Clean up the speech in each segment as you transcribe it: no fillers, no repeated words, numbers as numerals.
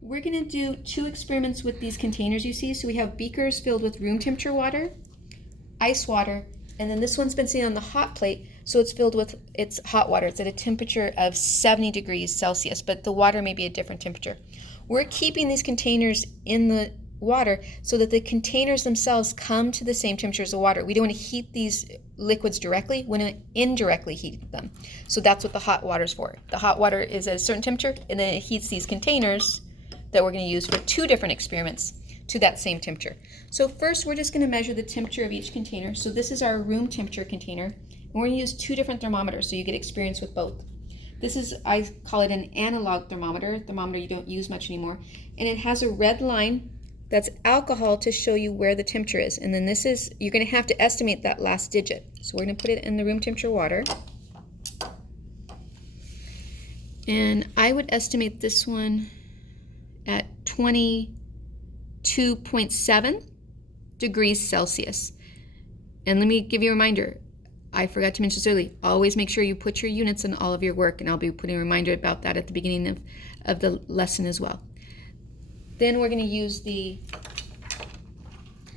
We're going to do 2 experiments with these containers you see. So we have beakers filled with room temperature water, ice water, and then this one's been sitting on the hot plate, so it's filled with its hot water. It's at a temperature of 70 degrees Celsius, but the water may be a different temperature. We're keeping these containers in the water so that the containers themselves come to the same temperature as the water. We don't want to heat these liquids directly, we want to indirectly heat them. So that's what the hot water is for. The hot water is at a certain temperature, and then it heats these containers that we're going to use for 2 different experiments to that same temperature. So first we're just going to measure the temperature of each container. So this is our room temperature container, and we're going to use 2 different thermometers so you get experience with both. This is, I call it an analog thermometer you don't use much anymore, and it has a red line that's alcohol to show you where the temperature is, and then this is, you're going to have to estimate that last digit. So we're going to put it in the room temperature water, and I would estimate this one at 22.7 degrees Celsius. And let me give you a reminder, I forgot to mention this earlier, always make sure you put your units in all of your work, and I'll be putting a reminder about that at the beginning of the lesson as well. Then we're going to use the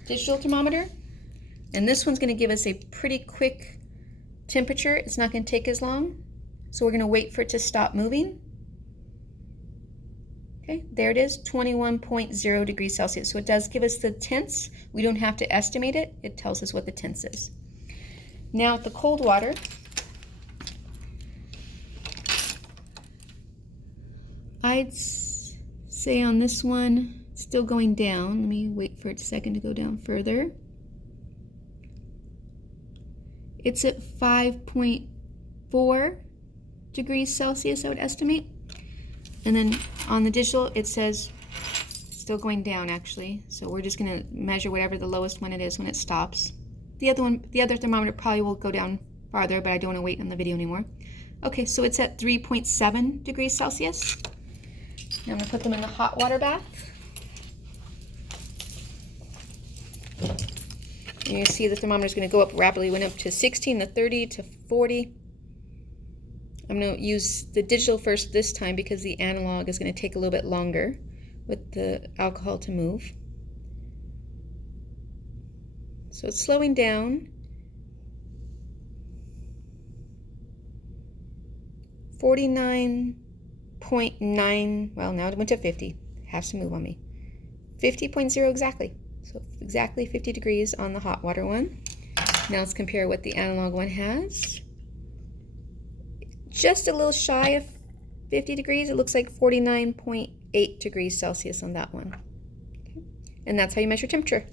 digital thermometer, and this one's going to give us a pretty quick temperature. It's not going to take as long, so we're going to wait for it to stop moving. Okay, there it is, 21.0 degrees Celsius. So it does give us the tenths. We don't have to estimate it. It tells us what the tenths is. Now with the cold water, I'd say on this one, it's still going down. Let me wait for it a second to go down further. It's at 5.4 degrees Celsius, I would estimate. And then on the digital, it says still going down actually. So we're just going to measure whatever the lowest one it is when it stops. The other thermometer probably will go down farther, but I don't want to wait on the video anymore. Okay, so it's at 3.7 degrees Celsius. Now I'm going to put them in the hot water bath. And you see the thermometer is going to go up rapidly. Went up to 16 to 30 to 40. I'm going to use the digital first this time because the analog is going to take a little bit longer with the alcohol to move. So it's slowing down. 49.9, well, now it went to 50. It has to move on me. 50.0 exactly. So exactly 50 degrees on the hot water one. Now let's compare what the analog one has. Just a little shy of 50 degrees. It looks like 49.8 degrees Celsius on that one. Okay. And that's how you measure temperature.